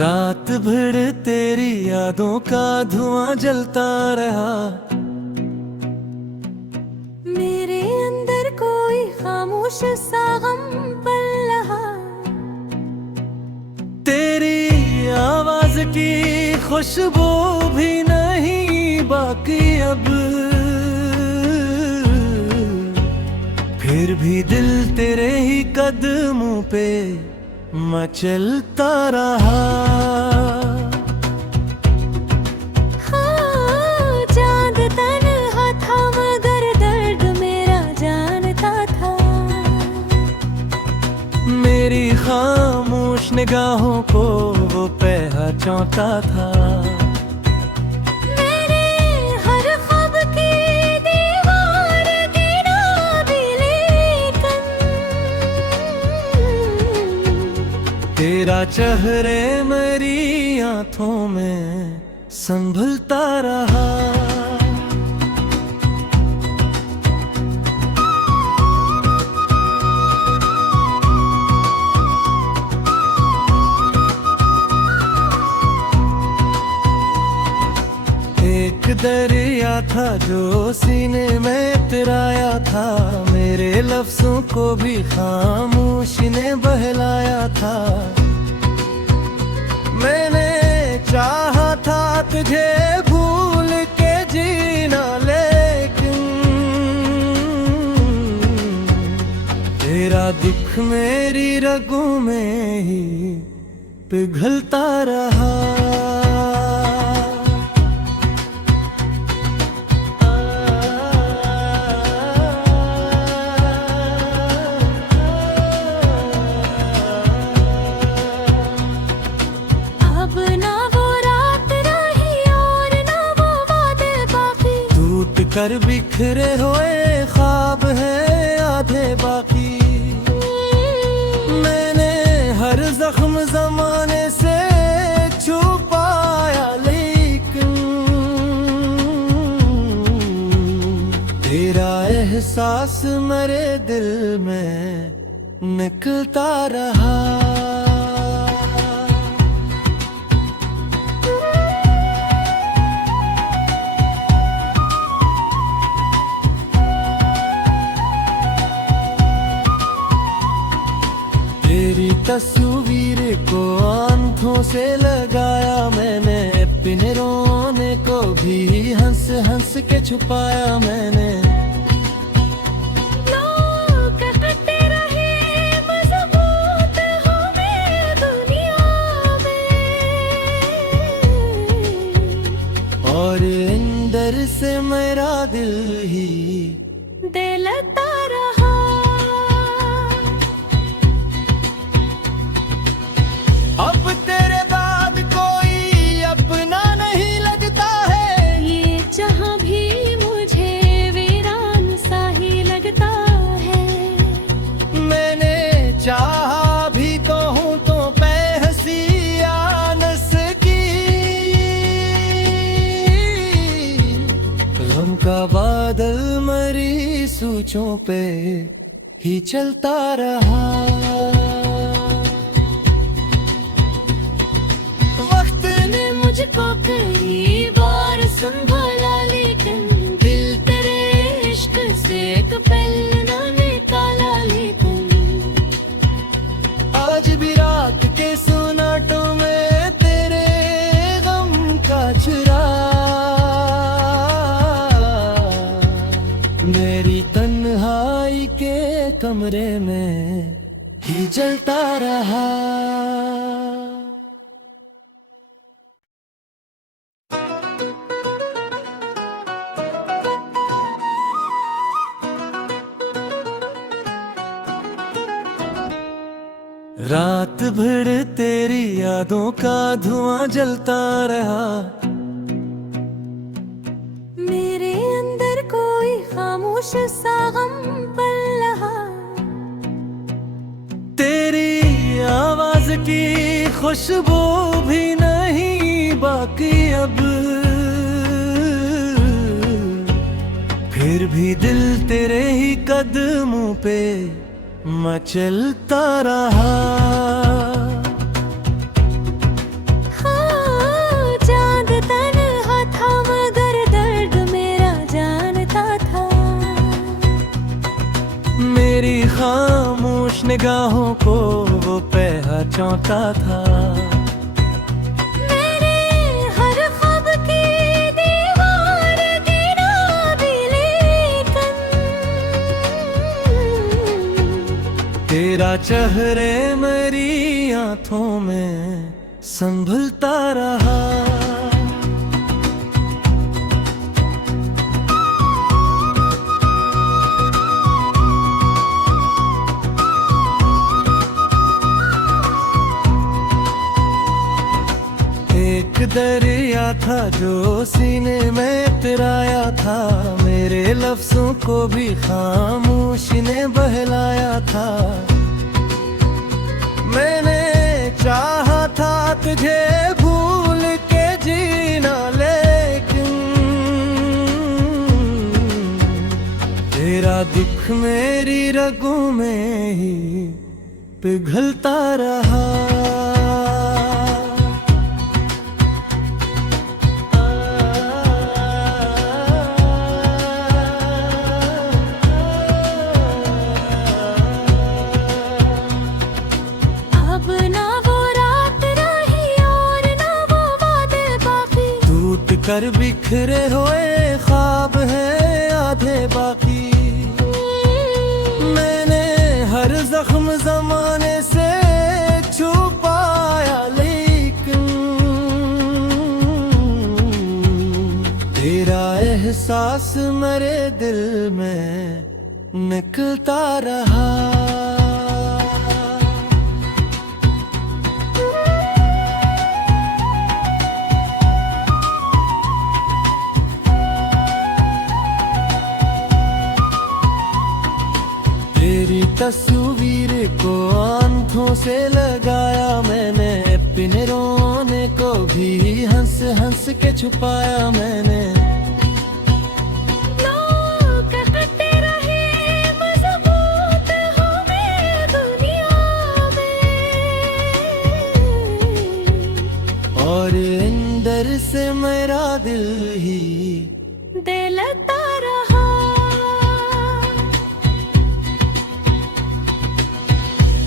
रात भर तेरी यादों का धुआं जलता रहा। मेरे अंदर कोई खामोश सा गम पल रहा। तेरी आवाज की खुशबू भी नहीं बाकी अब, फिर भी दिल तेरे ही कदमों पे मैं चलता रहा। हाँ, चांद तन्हा था मगर दर्द मेरा जानता था। मेरी खामोश निगाहों को वो पहचानता था। मेरे हर ख्वाब की दीवार गिरा भी लेकिन तेरा चेहरे मेरी आंखों में संभलता रहा। एक दरिया था जो सीने में तिराया था, मेरे लफ्जों को भी खामोशी ने बहलाया था। मैंने चाहा था तुझे भूल के जीना, लेकिन तेरा दुख मेरी रगों में ही पिघलता रहा। अब ना वो रात रही और ना वो वादे बाकी। टूट कर बिखरे हुए ख्वाब हैं आधे बाकी। मैंने हर जख्म जमाने से छुपाया, लेकिन तेरा एहसास मेरे दिल में निकलता रहा। तेरी तस्वीर को आंखों से लगाया मैंने, अपने रोने को भी हंस हंस के छुपाया मैंने। लोग कहते रहे मजबूत हो मैं दुनिया में, और अंदर से मेरा दिल ही दिलता रहा। अब तेरे बाद कोई अपना नहीं लगता है। ये जहां भी मुझे वीरान सा ही लगता है। मैंने चाहा भी तो हूँ तो पैसी आनस की, गम का बादल मरी सोचों पे ही चलता रहा। वक्त ने मुझको कई बार संभाला, लेकिन दिल तेरे इश्क से एक पल न निकाला। लेकिन आज भी रात के सुनाटों में तेरे गम का चुरा मेरी तन्हाई के कमरे में ही जलता रहा। रात भर तेरी यादों का धुआं जलता रहा। मेरे अंदर कोई खामोश सा गम पल रहा। तेरी आवाज की खुशबू भी नहीं बाकी अब, फिर भी दिल तेरे ही कदमों पे मैं चलता रहा। निगाहों को वो पहचानता था। मेरे हर ख्वाब की दीवार गिरा भी लेकिन तेरा चेहरे मेरी आंखों में संभलता रहा। एक दरिया था जो सीने में उतराया था, मेरे लफ्जों को भी खामोशी ने बहलाया था। मैंने चाहा था तुझे भूल के जीना, लेकिन तेरा दुख मेरी रगों में ही पिघलता रहा। अब ना वो रात रही और ना वो वादे बाकी, टूट कर बिखरे हुए ख्वाब है आधे बाकी। मैंने हर जख्म जमाने से छुपाया, लेकिन तेरा एहसास मेरे दिल में निकलता रहा। तेरी तस्वीर को आंखों से लगाया मैंने, अपने रोने को भी हंस हंस के छुपाया मैंने। लोग कहते रहे मजबूत हो मैं दुनिया में, और अंदर से मेरा दिल ही दिलता रहा।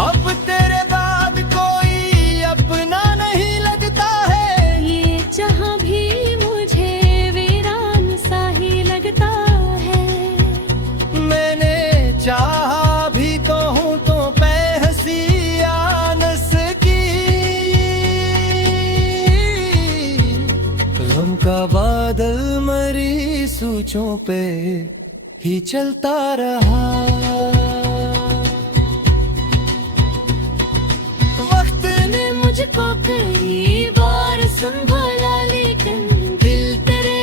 अब तेरे बाद कोई अपना नहीं लगता है, ये जहां भी मुझे वीरान सा ही लगता है। मैंने चाहा भी तो हूँ तो बेहसियानस की, गम का बादल मरी सूचों पे ही चलता रहा। वक्त ने मुझको कई बार संभाला, लेकिन दिल तेरे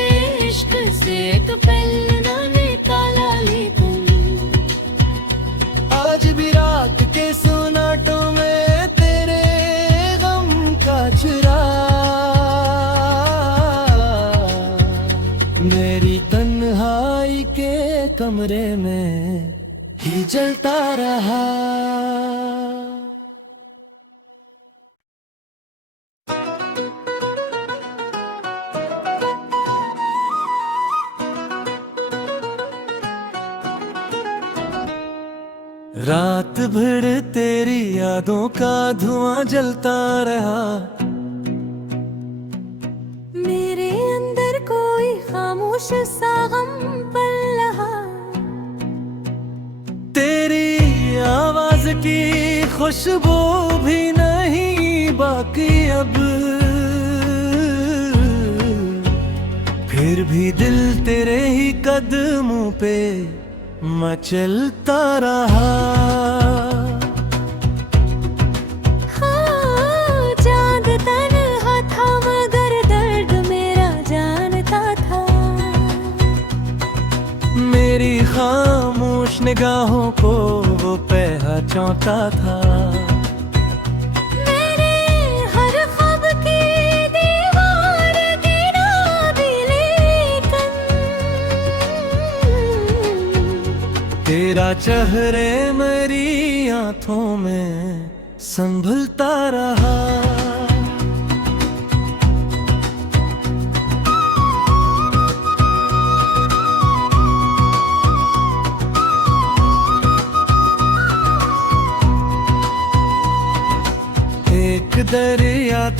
इश्क से एक पल ना निकाला। लेकिन आज भी रात के सुनाटों में तेरे गम का चुरा मेरी तन्हाई के कमरे में ही जलता रहा। रात भर तेरी यादों का धुआं जलता रहा। मेरे अंदर कोई खामोश सा गम पल रहा। तेरी आवाज की खुशबू भी नहीं बाकी अब, फिर भी दिल तेरे ही कदमों पे मचलता रहा। हाँ, चांद तन्हा था मगर दर्द मेरा जानता था। मेरी खामोश निगाहों को वो पहचानता था। मेरे हर ख्वाब की दीवार गिरा भी लेकिन तेरा चेहरे मेरी आंखों में संभलता रहा।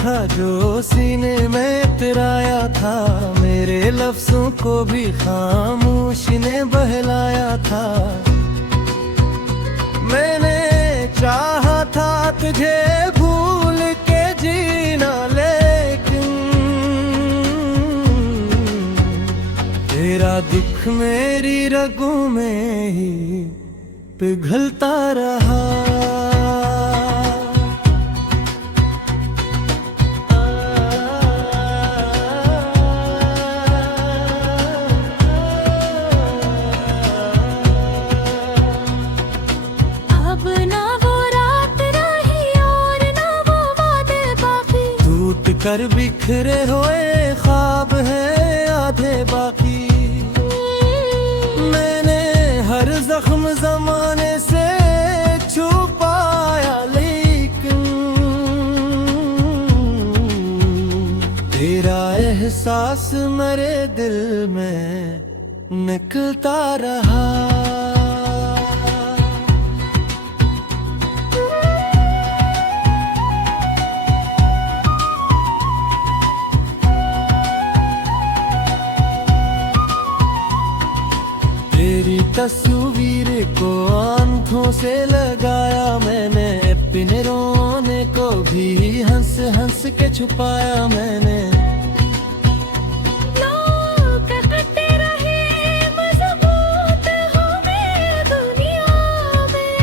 था जो सीने में इतराया था, मेरे लफ्जों को भी खामोशी ने बहलाया था। मैंने चाहा था तुझे भूल के जीना, लेकिन तेरा दुख मेरी रगों में ही पिघलता रहा। अब ना वो रात रही और ना वो वादे बाकी, टूट कर बिखरे हुए ख्वाब है आधे बाकी। मैंने हर जख्म जमाने से छुपाया, लेकिन तेरा एहसास मेरे दिल में निकलता रहा। तेरी तस्वीर को आंखों से लगाया मैंने, अपने रोने को भी हंस हंस के छुपाया मैंने। लोग कहते रहे मजबूत हो मैं दुनिया में,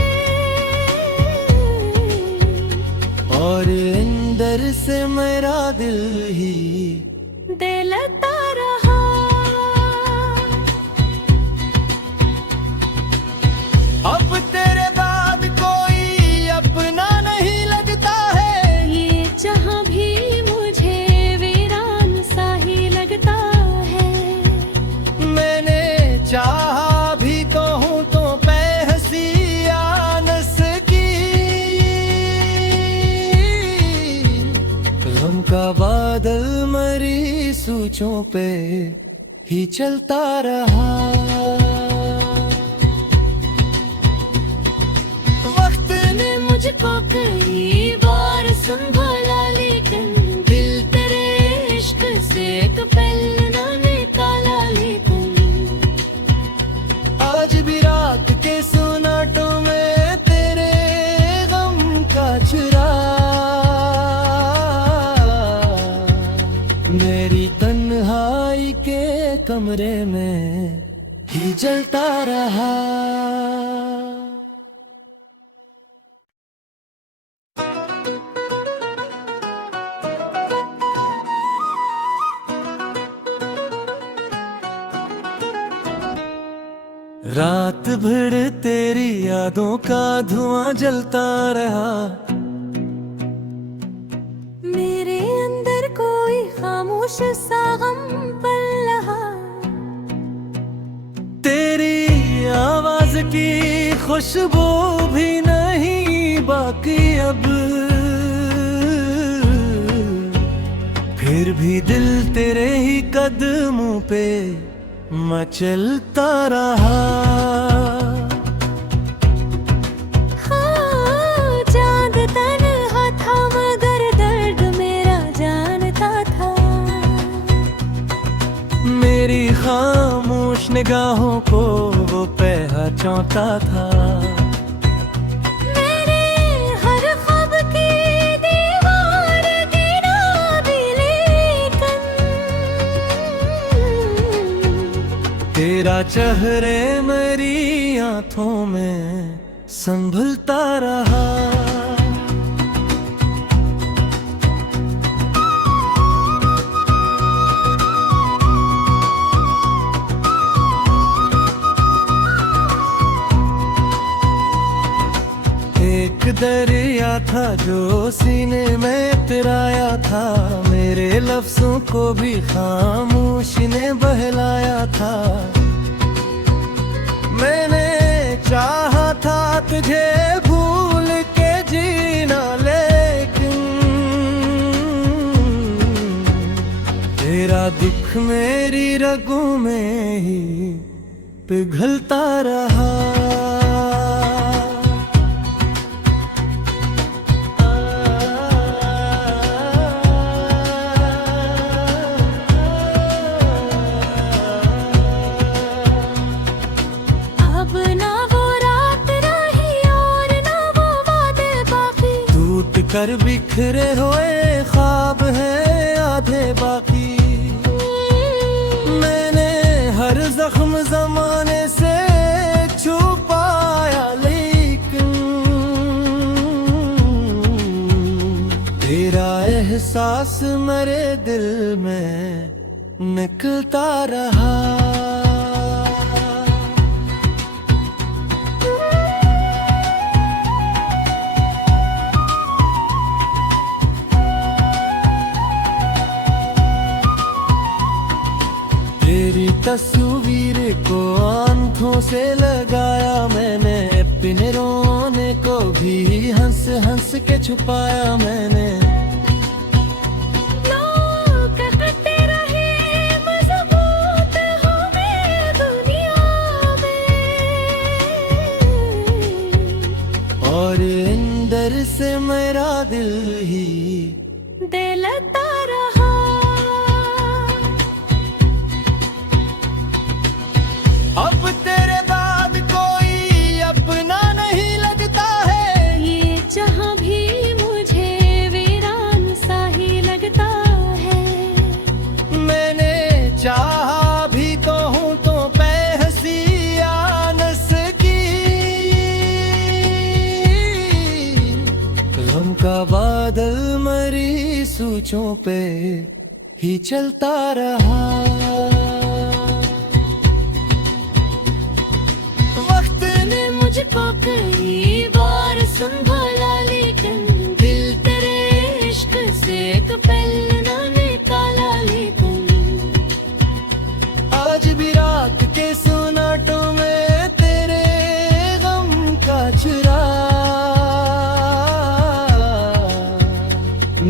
और अंदर से मेरा दिल ही दिलता रहा। अब तेरे बाद कोई अपना नहीं लगता है, ये जहां भी मुझे वीरान सा ही लगता है। मैंने चाहा भी तो हूँ तो पैसी आनस की, गम का बादल मरी सूचों पे ही चलता रहा। मुझको कई बार संभाला, लेकिन दिल तेरे इश्क से एक पल ना निकाला। लेकिन आज भी रात के सुनाटों में तेरे गम का चुरा, मेरी तन्हाई के कमरे में ही जलता रहा। रात भर तेरी यादों का धुआं जलता रहा, मेरे अंदर कोई खामोश सा गम पल रहा। तेरी आवाज की खुशबू भी नहीं बाकी अब, फिर भी दिल तेरे ही कदमों पे मैं चलता रहा। हाँ, चांद तन्हा था मगर दर्द मेरा जानता था। मेरी खामोश निगाहों को वो पहचानता था। तेरा चेहरे मेरी आंखों में संभलता रहा। एक दरिया था जो सीने में इतराया था, मेरे लफ्जों को भी खामोशी ने बहलाया था। मैंने चाहा था तुझे भूल के जीना, लेकिन तेरा दुख मेरी रगों में ही पिघलता रहा। बिखरे हुए ख्वाब हैं आधे बाकी। मैंने हर जख्म जमाने से छुपाया, लेकिन तेरा एहसास मेरे दिल में निकलता रहा। तेरी तस्वीर को आंखों से लगाया मैंने, अपने रोने को भी हंस हंस के छुपाया मैंने। लोग कहते रहे मजबूत हो मैं दुनिया में, और अंदर से मेरा दिल ही दिलता रहा। अब तेरे बाद कोई अपना नहीं लगता है, ये जहां भी मुझे वीरान सा ही लगता है। मैंने चाहा भी तो हूँ तो बेहसी आनस की। गम का बादल मरी सूचों पे ही चलता रहा। मुझको कई बार संभाला, लेकिन दिल तेरे इश्क से एक पल न निकाला। लेकिन आज भी रात के सुनाटों में तेरे गम का चुरा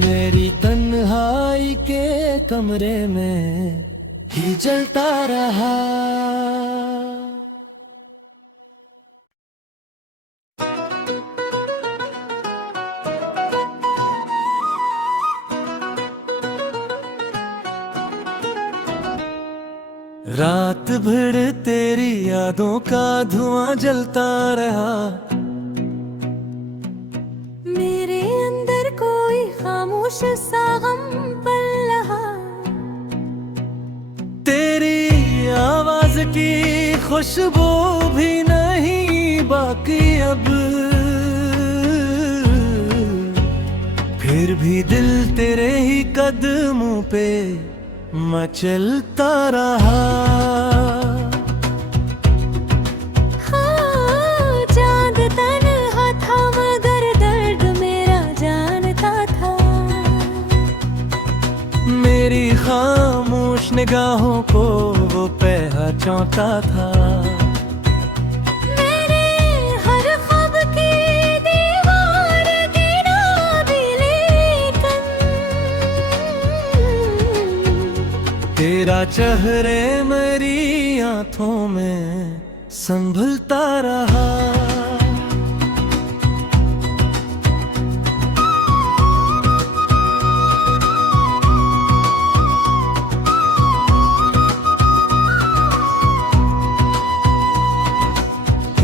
मेरी तन्हाई के कमरे में ही जलता रहा। रात भर तेरी यादों का धुआं जलता रहा। मेरे अंदर कोई खामोश सा गम पल रहा। तेरी आवाज की खुशबू भी नहीं बाकी अब, फिर भी दिल तेरे ही कदमों पे मचलता रहा। हाँ, चांद तन्हा था मगर दर्द मेरा जानता था। मेरी खामोश निगाहों को वो पहचानता था। मेरे हर ख्वाब की दीवार गिरा भी, लेकिन तेरा चेहरे मेरी आंखों में संभलता रहा।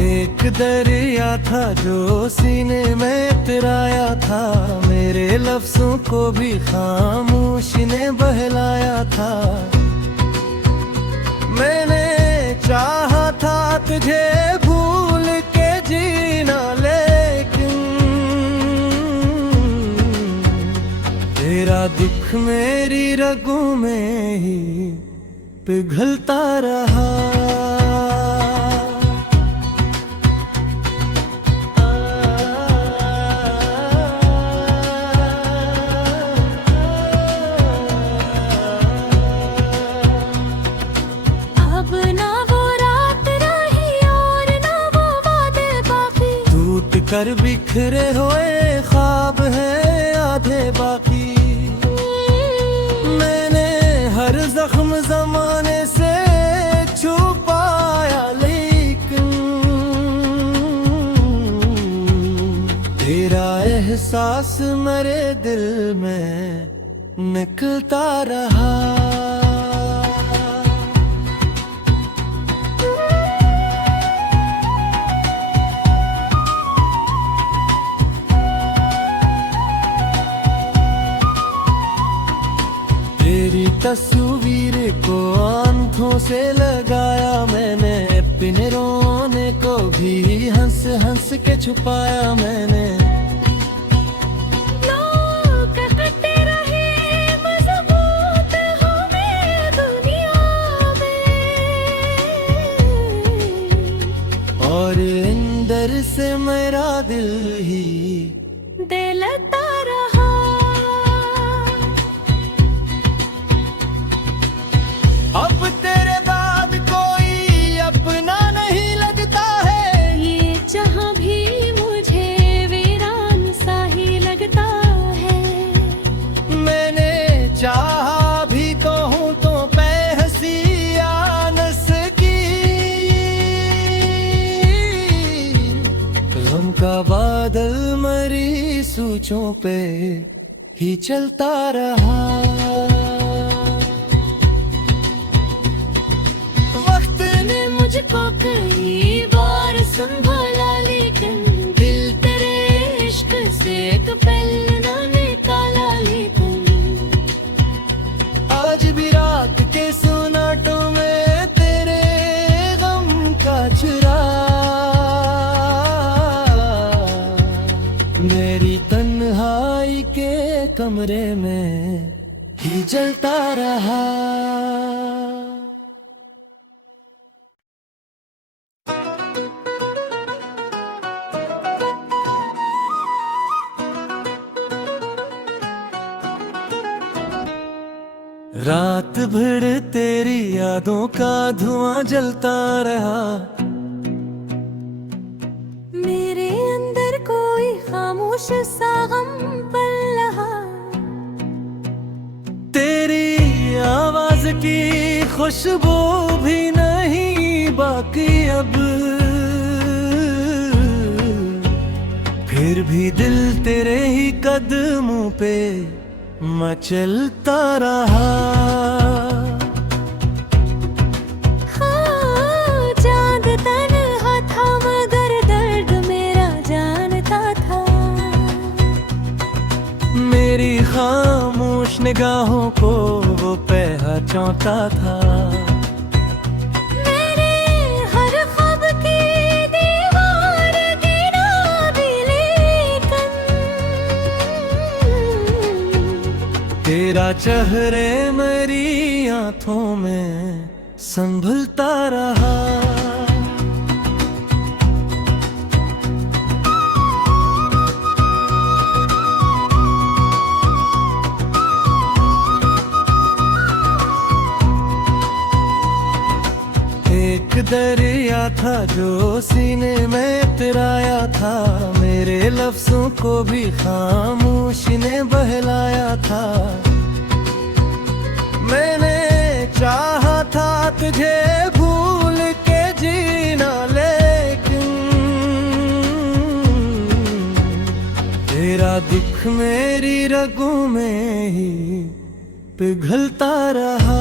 एक दरिया था जो सीने में उतराया था, मेरे लफ्जों को भी खामोशी ने बहलाया था। मैंने चाहा था तुझे भूल के जीना, लेकिन तेरा दुख मेरी रगों में ही पिघलता रहा। कर बिखरे हुए ख्वाब हैं आधे बाकी। मैंने हर जख्म जमाने से छुपाया, लेकिन तेरा एहसास मेरे दिल में निकलता रहा। से लगाया मैंने, अपने रोने को भी हंस हंस के छुपाया मैंने। लोग कहते रहे मजबूत हूँ मैं दुनिया में, और अंदर से मेरा दिल ही दिलता रहा। अब तेरे बाद कोई अपना नहीं लगता है, ये जहाँ भी मुझे वीरान सा ही लगता है। मैंने चाहा भी तो हूँ तो बेहसी आनस की, गम का बादल मरी सूचों पे ही चलता रहा। वक्त ने मुझको कई बार संभाला, लेकिन दिल तेरे इश्क से एक पल न निकाला। लेकिन आज भी रात के सोनाटों में तेरे गम का चुरा मेरी तन्हाई के कमरे में ही जलता रहा। रात भर तेरी यादों का धुआं जलता रहा, मेरे अंदर कोई खामोश सा गम पल रहा। तेरी आवाज की खुशबू भी नहीं बाकी अब, फिर भी दिल तेरे ही कदमों पे मचलता रहा। हाँ, चांद तन्हा था मगर दर्द मेरा जानता था। मेरी खामोश निगाहों को वो पहचानता था। मेरे हर ख्वाब की दीवार गिरा भी, लेकिन तेरा चेहरे मेरी आंखों में संभलता रहा। एक दरिया था जो सीने में उतराया था, मेरे लफ्जों को भी खामोशी ने बहलाया था। मैंने चाहा था तुझे भूल के जीना, लेकिन तेरा दुख मेरी रगों में ही पिघलता रहा।